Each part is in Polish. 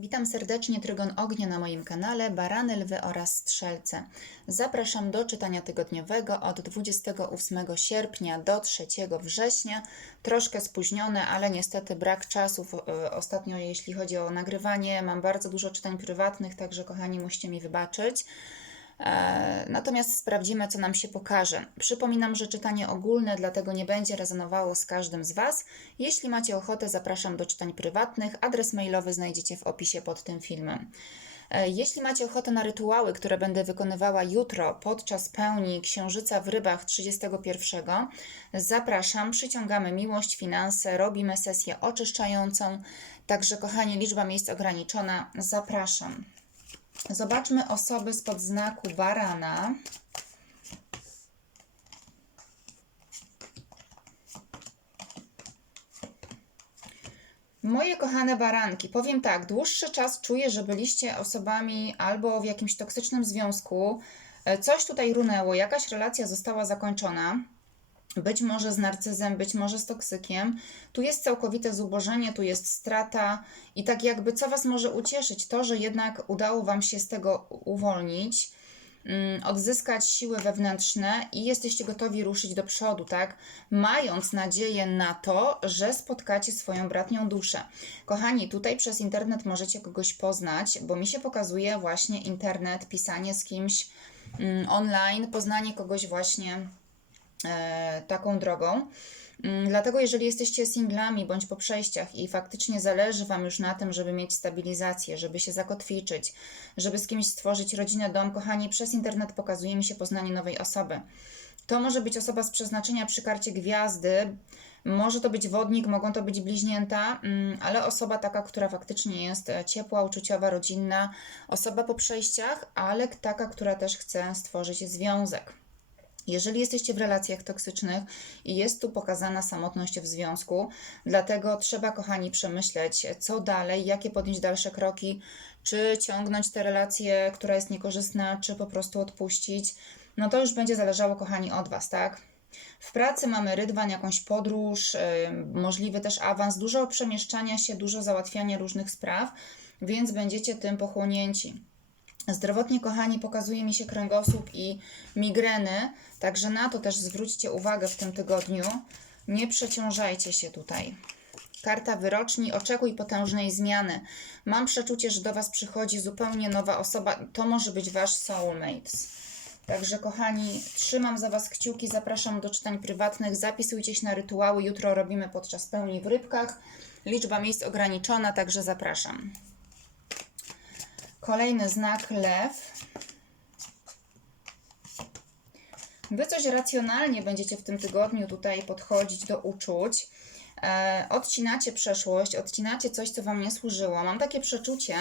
Witam serdecznie Trygon Ognia na moim kanale Barany, Lwy oraz Strzelce. Zapraszam do czytania tygodniowego od 28 sierpnia do 3 września. Troszkę spóźnione, ale niestety brak czasu e, ostatnio jeśli chodzi o nagrywanie. Mam bardzo dużo czytań prywatnych, także kochani musicie mi wybaczyć. E, Natomiast sprawdzimy, co nam się pokaże. Przypominam, że czytanie ogólne, dlatego nie będzie rezonowało z każdym z Was. Jeśli macie ochotę, zapraszam do czytań prywatnych. Adres mailowy znajdziecie w opisie pod tym filmem. E, Jeśli macie ochotę na rytuały, które będę wykonywała jutro podczas pełni Księżyca w Rybach 31, zapraszam. Przyciągamy miłość, finanse, robimy sesję oczyszczającą. Także, kochani, liczba miejsc ograniczona. Zapraszam. Zobaczmy osoby spod znaku barana. Moje kochane baranki, powiem tak, dłuższy czas czuję, że byliście osobami albo w jakimś toksycznym związku, e, coś tutaj runęło, jakaś relacja została zakończona, być może z narcyzem, być może z toksykiem. Tu jest całkowite zubożenie, tu jest strata i tak jakby co Was może ucieszyć? To, że jednak udało Wam się z tego uwolnić, mm, odzyskać siły wewnętrzne i jesteście gotowi ruszyć do przodu, tak? Mając nadzieję na to, że spotkacie swoją bratnią duszę. Kochani, tutaj przez internet możecie kogoś poznać, bo mi się pokazuje właśnie internet, pisanie z kimś mm, online, poznanie kogoś właśnie taką drogą. Mm, Dlatego, jeżeli jesteście singlami bądź po przejściach i faktycznie zależy Wam już na tym, żeby mieć stabilizację, żeby się zakotwiczyć, żeby z kimś stworzyć rodzinę, dom, kochani, przez internet pokazuje mi się poznanie nowej osoby. To może być osoba z przeznaczenia przy karcie gwiazdy, może to być wodnik, mogą to być bliźnięta, mm, ale osoba taka, która faktycznie jest e, ciepła, uczuciowa, rodzinna, osoba po przejściach, ale taka, która też chce stworzyć związek. Jeżeli jesteście w relacjach toksycznych i jest tu pokazana samotność w związku, dlatego trzeba, kochani, przemyśleć, co dalej, jakie podjąć dalsze kroki, czy ciągnąć tę relację, która jest niekorzystna, czy po prostu odpuścić. No to już będzie zależało, kochani, od Was, tak? W pracy mamy rydwan, jakąś podróż, yy, możliwy też awans, dużo przemieszczania się, dużo załatwiania różnych spraw, więc będziecie tym pochłonięci. Zdrowotnie, kochani, pokazuje mi się kręgosłup i migreny, także na to też zwróćcie uwagę w tym tygodniu. Nie przeciążajcie się tutaj. Karta wyroczni, oczekuj potężnej zmiany. Mam przeczucie, że do Was przychodzi zupełnie nowa osoba. To może być Wasz soulmate. Także, kochani, trzymam za Was kciuki, zapraszam do czytań prywatnych, zapisujcie się na rytuały. Jutro robimy podczas pełni w rybkach. Liczba miejsc ograniczona, także zapraszam. Kolejny znak lew. Wy coś racjonalnie będziecie w tym tygodniu tutaj podchodzić do uczuć. E, odcinacie przeszłość, odcinacie coś, co Wam nie służyło. Mam takie przeczucie,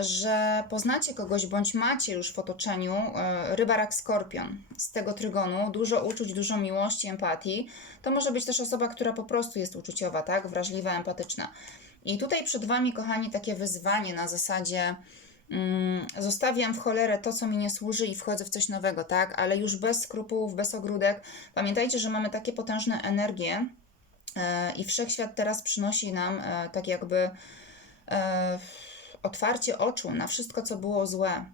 że poznacie kogoś bądź macie już w otoczeniu e, rybarak skorpion z tego trygonu. Dużo uczuć, dużo miłości, empatii. To może być też osoba, która po prostu jest uczuciowa, tak? Wrażliwa, empatyczna. I tutaj przed Wami, kochani, takie wyzwanie na zasadzie zostawiam w cholerę to, co mi nie służy i wchodzę w coś nowego, tak? Ale już bez skrupułów, bez ogródek. Pamiętajcie, że mamy takie potężne energie e, i wszechświat teraz przynosi nam e, tak jakby e, otwarcie oczu na wszystko, co było złe.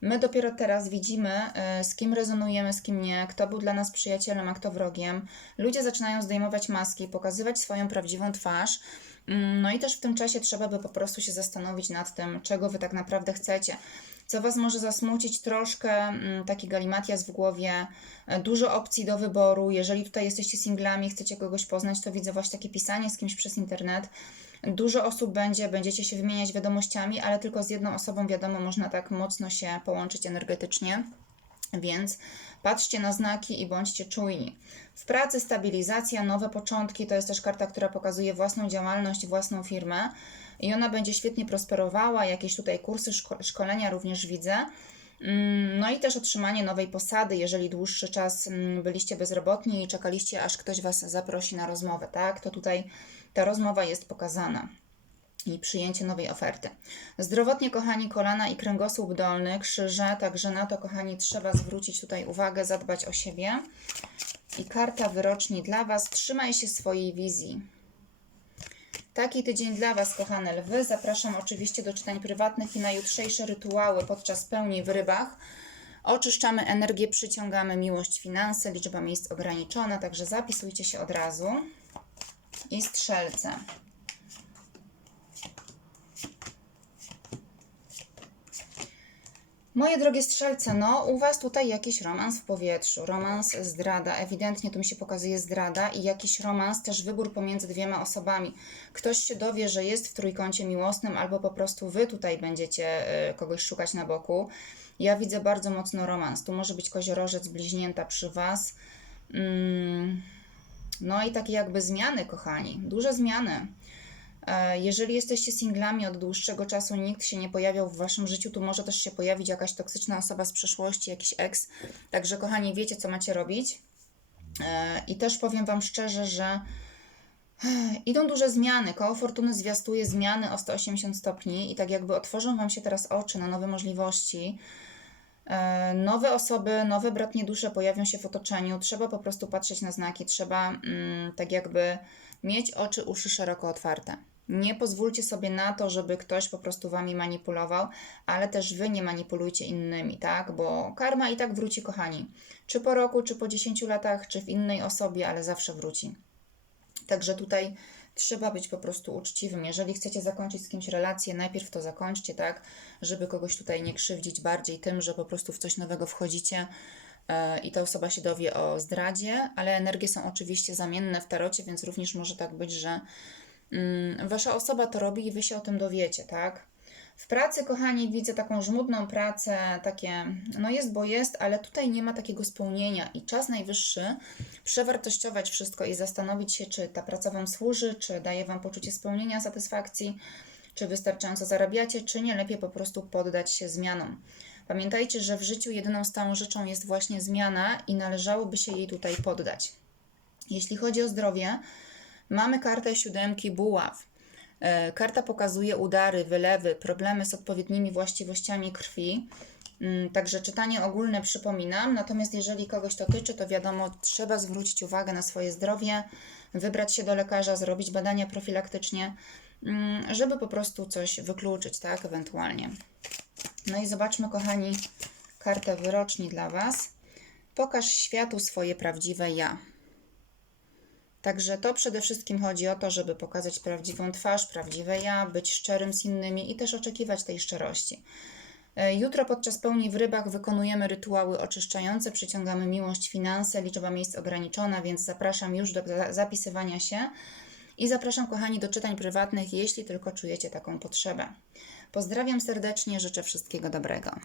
My dopiero teraz widzimy, e, z kim rezonujemy, z kim nie, kto był dla nas przyjacielem, a kto wrogiem. Ludzie zaczynają zdejmować maski, pokazywać swoją prawdziwą twarz. Mm, No i też w tym czasie trzeba by po prostu się zastanowić nad tym, czego wy tak naprawdę chcecie. Co was może zasmucić troszkę, mm, taki galimatias w głowie, e, dużo opcji do wyboru. Jeżeli tutaj jesteście singlami, chcecie kogoś poznać, to widzę właśnie takie pisanie z kimś przez internet. Dużo osób będzie, będziecie się wymieniać wiadomościami, ale tylko z jedną osobą, wiadomo, można tak mocno się połączyć energetycznie. Więc patrzcie na znaki i bądźcie czujni. W pracy stabilizacja, nowe początki to jest też karta, która pokazuje własną działalność, własną firmę i ona będzie świetnie prosperowała. Jakieś tutaj kursy, szko- szkolenia również widzę. Mm, No i też otrzymanie nowej posady, jeżeli dłuższy czas mm, byliście bezrobotni i czekaliście, aż ktoś Was zaprosi na rozmowę, tak? To tutaj ta rozmowa jest pokazana i przyjęcie nowej oferty. Zdrowotnie, kochani, kolana i kręgosłup dolny, krzyże, także na to, kochani, trzeba zwrócić tutaj uwagę, zadbać o siebie. I karta wyroczni dla Was, trzymaj się swojej wizji. Taki tydzień dla Was, kochane lwy. Zapraszam oczywiście do czytań prywatnych i na jutrzejsze rytuały podczas pełni w rybach. Oczyszczamy energię, przyciągamy miłość, finanse, liczba miejsc ograniczona, także zapisujcie się od razu. I strzelce. Moje drogie strzelce, no u Was tutaj jakiś romans w powietrzu, romans, zdrada, ewidentnie tu mi się pokazuje zdrada i jakiś romans, też wybór pomiędzy dwiema osobami. Ktoś się dowie, że jest w trójkącie miłosnym albo po prostu Wy tutaj będziecie y, kogoś szukać na boku. Ja widzę bardzo mocno romans. Tu może być koziorożec, bliźnięta przy Was. Mm, no i takie jakby zmiany, kochani, duże zmiany. E, Jeżeli jesteście singlami od dłuższego czasu, nikt się nie pojawiał w waszym życiu, tu może też się pojawić jakaś toksyczna osoba z przeszłości, jakiś ex. Także, kochani, wiecie, co macie robić. E, I też powiem Wam szczerze, że idą duże zmiany. Koło Fortuny zwiastuje zmiany o 180 stopni i tak jakby otworzą Wam się teraz oczy na nowe możliwości. E, Nowe osoby, nowe bratnie dusze pojawią się w otoczeniu. Trzeba po prostu patrzeć na znaki, trzeba mm, tak jakby mieć oczy, uszy szeroko otwarte. Nie pozwólcie sobie na to, żeby ktoś po prostu wami manipulował, ale też wy nie manipulujcie innymi, tak? Bo karma i tak wróci, kochani. Czy po roku, czy po 10 latach, czy w innej osobie, ale zawsze wróci. Także tutaj trzeba być po prostu uczciwym. Jeżeli chcecie zakończyć z kimś relację, najpierw to zakończcie, tak, żeby kogoś tutaj nie krzywdzić bardziej tym, że po prostu w coś nowego wchodzicie e, i ta osoba się dowie o zdradzie, ale energie są oczywiście zamienne w tarocie, więc również może tak być, że mm, wasza osoba to robi i wy się o tym dowiecie, tak? W pracy, kochani, widzę taką żmudną pracę, takie, no jest, bo jest, ale tutaj nie ma takiego spełnienia i czas najwyższy przewartościować wszystko i zastanowić się, czy ta praca Wam służy, czy daje Wam poczucie spełnienia, satysfakcji, czy wystarczająco zarabiacie, czy nie lepiej po prostu poddać się zmianom. Pamiętajcie, że w życiu jedyną stałą rzeczą jest właśnie zmiana i należałoby się jej tutaj poddać. Jeśli chodzi o zdrowie, mamy kartę siódemki buław. E, Karta pokazuje udary, wylewy, problemy z odpowiednimi właściwościami krwi. Mm, Także czytanie ogólne przypominam, natomiast jeżeli kogoś to tyczy, to wiadomo, trzeba zwrócić uwagę na swoje zdrowie, wybrać się do lekarza, zrobić badania profilaktycznie, mm, żeby po prostu coś wykluczyć, tak, ewentualnie. No i zobaczmy, kochani, kartę wyroczni dla Was. Pokaż światu swoje prawdziwe ja. Także to przede wszystkim chodzi o to, żeby pokazać prawdziwą twarz, prawdziwe ja, być szczerym z innymi i też oczekiwać tej szczerości. E, Jutro podczas pełni w rybach wykonujemy rytuały oczyszczające, przyciągamy miłość, finanse, liczba miejsc ograniczona, więc zapraszam już do za- zapisywania się i zapraszam, kochani, do czytań prywatnych, jeśli tylko czujecie taką potrzebę. Pozdrawiam serdecznie, życzę wszystkiego dobrego.